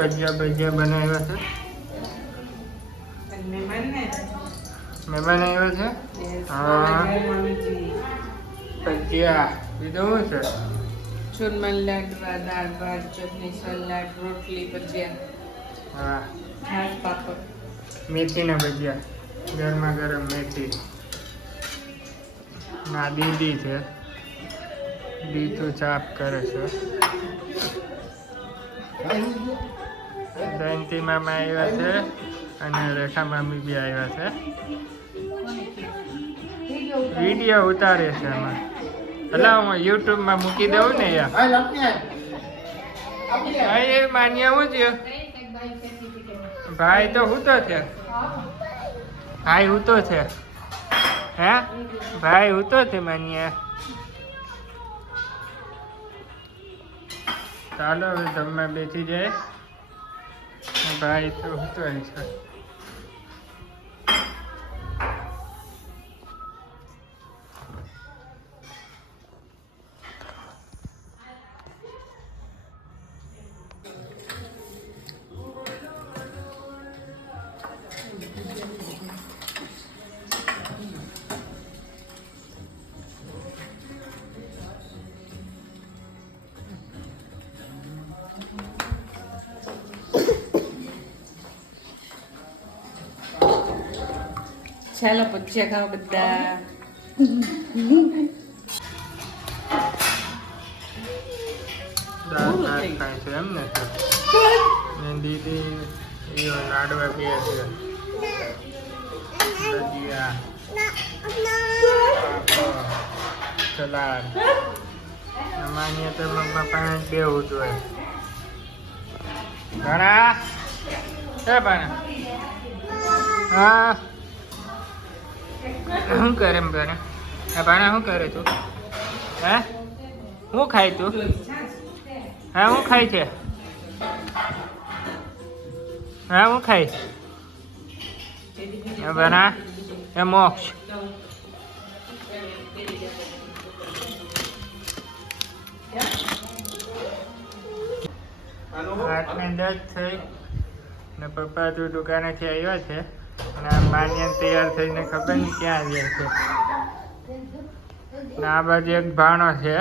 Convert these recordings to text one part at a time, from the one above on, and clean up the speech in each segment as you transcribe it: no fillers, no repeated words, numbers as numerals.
ભજીયા બનાવ્યા છે. મહેમાન આવ્યો છે. હા ભજીયા બીજું શું છે? ચૂરમા લાડવા, દાળ ભાત, ચટણી, સલાડ, રોટલી, ભજીયા. હા છાશ, પાપડ. મેથીના ભજીયા, ગરમા ગરમ મેથી. ના દીદી છે, દીદુ ચાપ કરે છે. જયંતિ મામા આવ્યા છે અને રેખા મામી બી આવ્યા છે. વિડીયો ઉતારે છે એમાં. એટલે હું યુટ્યુબમાં મૂકી દઉં ને યાર. એ માન્યા હું છે ભાઈ તો હું તો છે. ભાઈ હું તો છે. હે ભાઈ હું તો છે માન્યા. ચાલો હવે જમવા બેસી જાય. ભાઈ તો હું તો છે. ચાલો ભજીયા ખાઓ બધા. દાળ ભાત ખાય છે એમ ને? દીદી લાડવા પીએ છે. ભજીયા, સલાડ. માનીએ તો મમ્મા પાસે બેવું જોઈએ. ભાણા હે ભાણા. હા શું કરે એમ ભાણા? હા ભાણા શું કરે તું? હે શું ખાય તું? હા શું ખાય છે? હા શું ખાય? હા ભાણા એ મોક્ષ. હાથને દર્દ થઈ ને પપ્પા તો દુકાનેથી આવ્યા છે અને આ માન્યન તૈયાર થઈને ખબર નહીં ક્યાં આવ્યા છે. ને આ બાજુ એક ભાણો છે.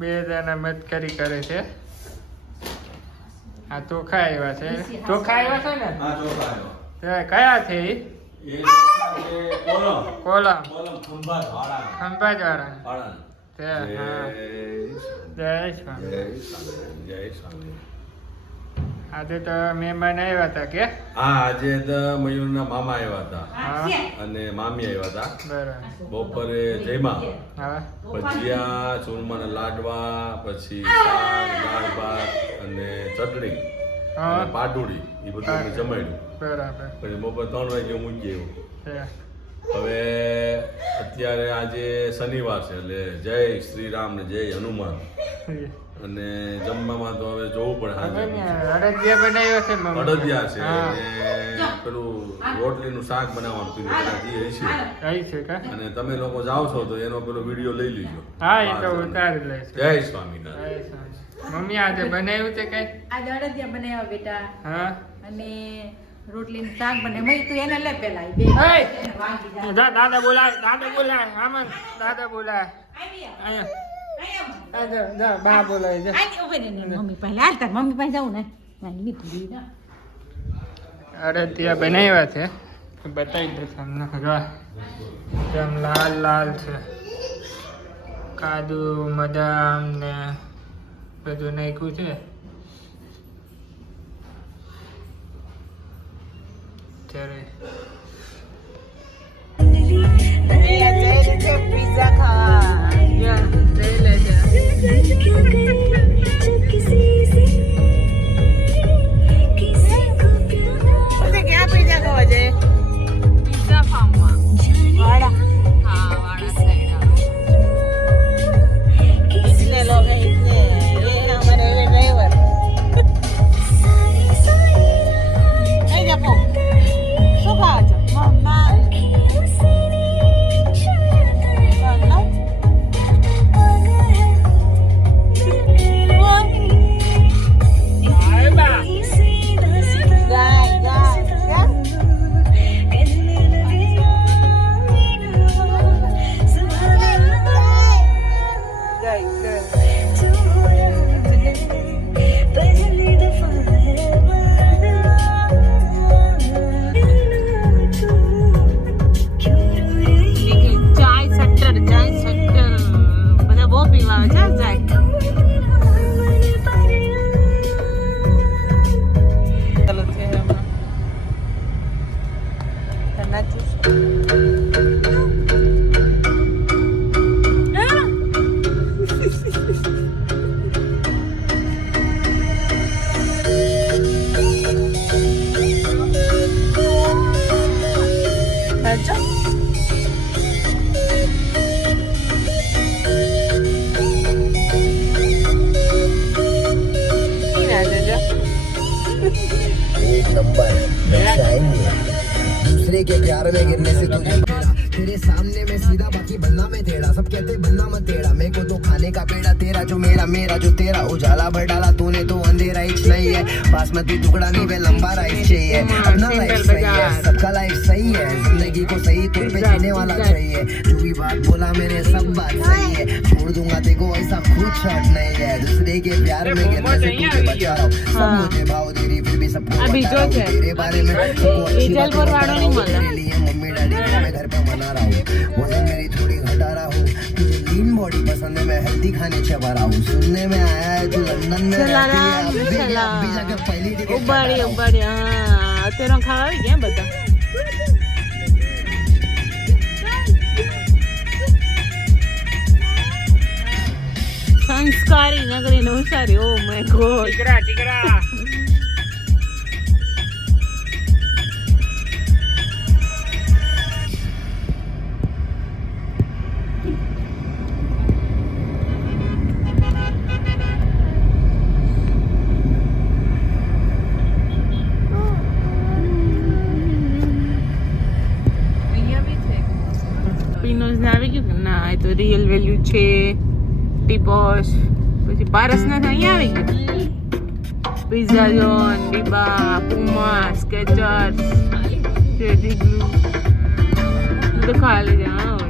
બે જણા મસ્કરી કરે છે. આ ચોખા આવ્યા છે. ચોખા આવ્યા છે ને? હા ચોખા આવ્યો. કયા છે એ? કોલમ ખંભાત વાળા. જય સ્વામી. આજે તો મહેમાન આવ્યા હતા કે? હા આજે તો મયુરના મામા આવ્યા હતા હા અને મામી આવ્યા હતા. બરાબર. બપોરે જયમાં હા ભજીયા, ચૂરમાના લાડવા, પછી શાક, દાળ ભાત અને ચટણી હા અને પાટુડી એ બધું અમે જમાડ્યું. બરાબર. પછી બપોર 3 વાગે મૂકી આવ્યું. છે. હવે અત્યારે આજે શનિવાર છે એટલે જય શ્રી રામ ને જય હનુમાન. અને જમવામાં તો હવે જોવું પડે. અડદિયા બનાવ્યો છે મમ્મી. અડદિયા છે હા. અને પેલું રોટલીનું શાક બનાવવાનું પીલું આવી છે કા? અને તમે લોકો જાઓ છો તો એનો પેલો વિડીયો લઈ લીજો. હા એ તો ઉતારી લઈશ. જય સ્વામિનારાયણ. જય સ્વામી. મમ્મી આજે બનાવ્યું છે કઈ? આજે અડદિયા બનાવ્યા બેટા હા અને રોટલીનું શાક બને મેં તું એને લે પેલા બે હે! વાગી જા જા દાદા બોલાય આમન દાદા બોલાય આવી અહીંયા જા બા બોલાય જા. આઈ ઉભે ને મમ્મી પાસે હાલ તાર મમ્મી પાસે જાઉં ને વાંગી ભૂલી ના અડદિયા બનાવ્યા છે બતાવી દે તમને. જો એકદમ લાલ લાલ છે. કાજુ બદામ ને બધું નાખ્યું છે. ત્યારે પિઝા ખાવા જઈ લેજે. ક્યાં પિઝા ખાવા છે? પિઝા ફાર્મમાં. વાડા? હા વાડા સાઈડ. किसने लोग हैं इतने? ये है हमारे ड्राइवर. नहीं जापो. શું ખાવા છો? મમ્મા. प्यार में गिरने से तुझे टेढ़ा तेरे सामने मैं सीधा बाकी बनना मैं टेढ़ा सब कहते बनना मत टेढ़ा मेरे को तो खाने का पेड़ा तेरा जो मेरा जो तेरा उजाला भर डाला तूने तो अंधेरा ही नहीं है बासमती टुकड़ा नहीं वे लंबा राइस चाहिए अपना लाइफ सही है सबका लाइफ सही है जिंदगी को सही तौर पे जीने वाला चाहिए जो भी बात बोला मेरे सब बात सही है छोड़ दूंगा देखो ऐसा खुद शॉट नहीं है दूसरे के प्यार में गिरने से तुझे बचा रहा हूँ सब मुझे भाव दे रही फिर भी सबको बता रहा हूँ तेरे बारे में सबको अच्छी बातें बता रहा हूँ तेरे लिए मम्मी डैडी को मैं घर पे मना रहा हूँ वजन मेरी थोड़ी घटा रहा हूँ तुझे लीन बॉडी पसंद है मैं हेल्दी खाने चबा रहा हूँ सुनने में आया है तू लंदन में रहती है अब भी जाकर पहली टिकट ઉબાડી હા અત્યારે ખાવા આવી ગયા બધા સંસ્કારી નગરી નવસારી ઓ માય ગોડ ટીકરા પીનોઝ ને આવી ગયું કે ના એ તો રિયલ વેલ્યુ છે ટીપોશ પછી પારસ ના અહીંયા આવી ગયું પિઝા જોન ડીબા પુમા સ્કેચર્સ રેડી ગ્લુ તો ખાલી જાણો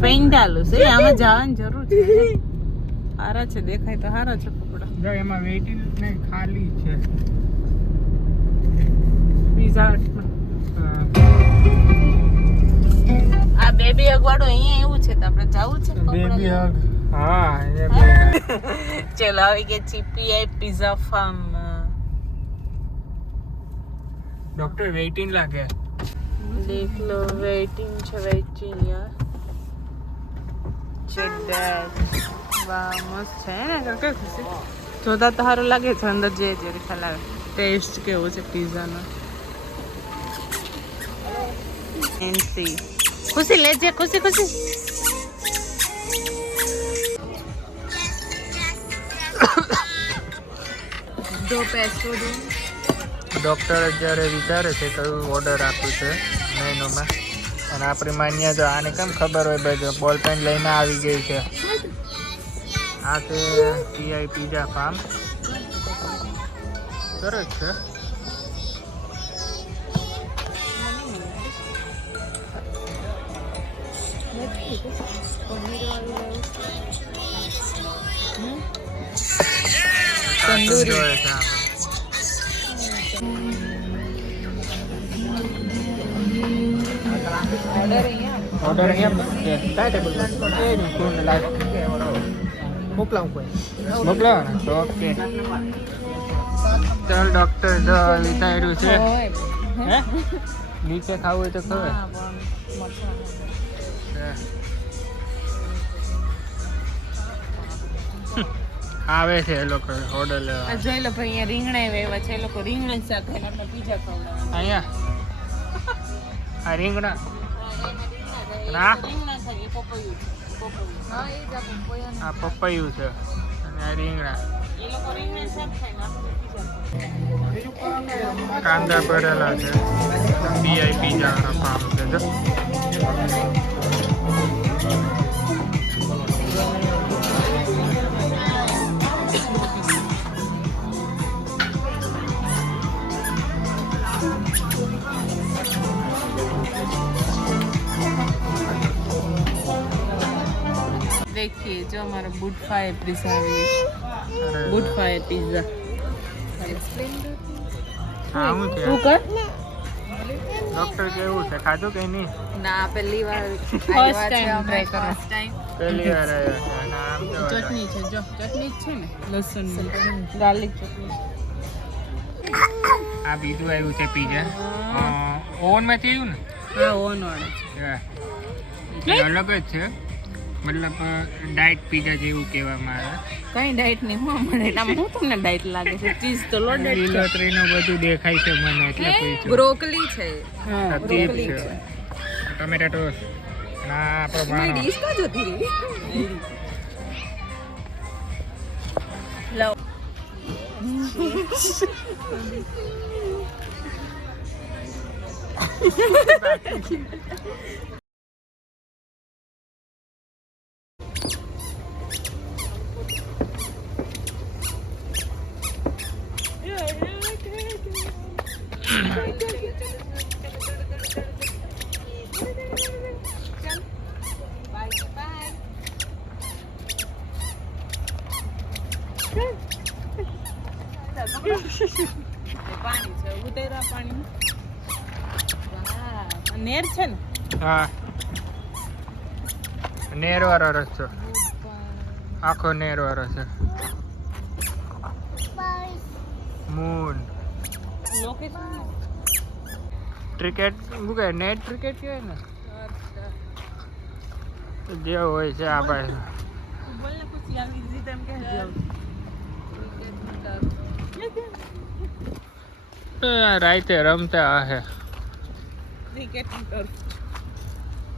ફેન્ડાલું છે આમાં જવાની જરૂર છે હારા છે દેખાય તો હારા છે કપડા જો એમાં વેઇટિંગ ને ખાલી છે પીઝા આ બેબી અગવાડો અહીંયા એવું છે તો આપણે જવું છે બેબી હગ હા ચલો આવી ગયા ચીપીઆઈ પીઝા ફાર્મ ડોક્ટર વેઇટિંગ લાગે દેખ લો વેઇટિંગ છે વેઇટિંગ યાર ચેક ધેટ વાહ મસ્ત છે ને કાકા ખુશી જોતા તો સારું લાગે છે અંદર જે જરી ખ્યાલ આવે ટેસ્ટ કેવો છે પીઝાનો ફેન્સી ખુશી લેજે ખુશી ખુશી દો પેસ્ટો દો ડોક્ટર અત્યારે વિચારે છે કયું ઓર્ડર આપ્યું છે મેનુમાં અને આપણી માન્ય તો આને કેમ ખબર હોય ભાઈ બોલ પેન લઈને આવી ગઈ છે આ છે પીઆઈ પીઝા ફાર્મ સરસ છે તંદૂરી હોય છે ઓર્ડર અહીંયા ટેબલ મોકલાવું કોઈ મોકલાવો ને તો ઓકે ચાલ ડોક્ટર વિચાર્યું છે હે નીચે ખાવું હોય તો ખબર આવે છે એ લોકો ઓર્ડર લેવા જોઈ લો ભાઈ અહીંયા રીંગણા એવા છે એ લોકો રીંગણા શાક ખાઈને આપણે પીઝા ખવડાવવાના અહીંયા આ રીંગણા ના રીંગણા શાક એ પપૈયું હા એ જ આ પપૈયું છે અને આ રીંગણા એ લોકો રીંગણા શાક ખાઈને આપણે પીઝા કાંદા ભરેલા છે પીઆઈ પીઝા ફાર્મ છે જો देखिए जो हमारा बुट फायर पिज्जा है बुट फायर पिज्जा હા હું છે તું કર ડોક્ટર કેવું છે ખાધું કે નહીં ના પહેલી વાર ફર્સ્ટ ટાઈમ ટ્રાય કરો પહેલી વાર આવ્યા છે અને આમ જો ચટણી છે જો ચટણી જ છે ને લસણ ગાર્લિક ચટણી આ બીજું આવ્યું છે પીઝા ઓવનમાંથી આવ્યું ને હા ઓન વાળો છે અલગ જ છે મતલબ ડાયટ પીઝા જેવું કહેવામાં આવે. કઈ ડાયટ નહીં હું મળે એટલામાં હું તમને ડાયટ લાગે છે ચીઝ તો લોડેડ છે લીલોતરીનું બધું દેખાય છે મને એટલે પૂછ્યું. બ્રોકલી છે હા આ ચીઝ બ્રોકલી છે, છે ટમેટા ટોસ, અને આ આપણો મારી ભાણો. ડીશ કા જતી રહી લાવ પાણી છે ઉતેરા પાણી વાહ નેર છે ને હા, નેર વાળો રસ્તો, આખો નેર વાળો છે. મૂન લોકેશન ક્રિકેટ શું કહે, નેટ ક્રિકેટ કહેવાય ને, જે હોય છે આ પાસે. બોલને કુછ આવી રીતે એમ કે રાતે રમતા હે. ક્રિકેટ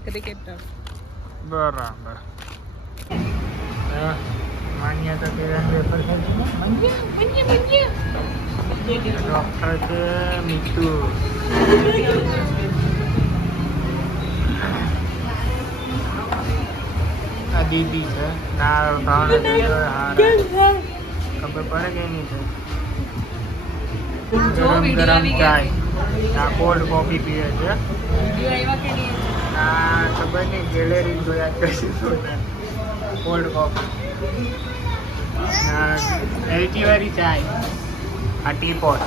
ક્રિકેટર બરાબર. માન્યતા કિરણ પેપર છે. ડોક્ટર છે મીતુ. આ દીદી છે ના ભાવના ખબર પડે કે નહીં છે. ગરમ ગરમ ચાય, આ કોલ્ડ કોફી પીએ છે. આ ખબર નહીં ગેલેરી જોયા કરશે કોલ્ડ કોફી, એલચી વાળી ચાય, આ ટી પોટ.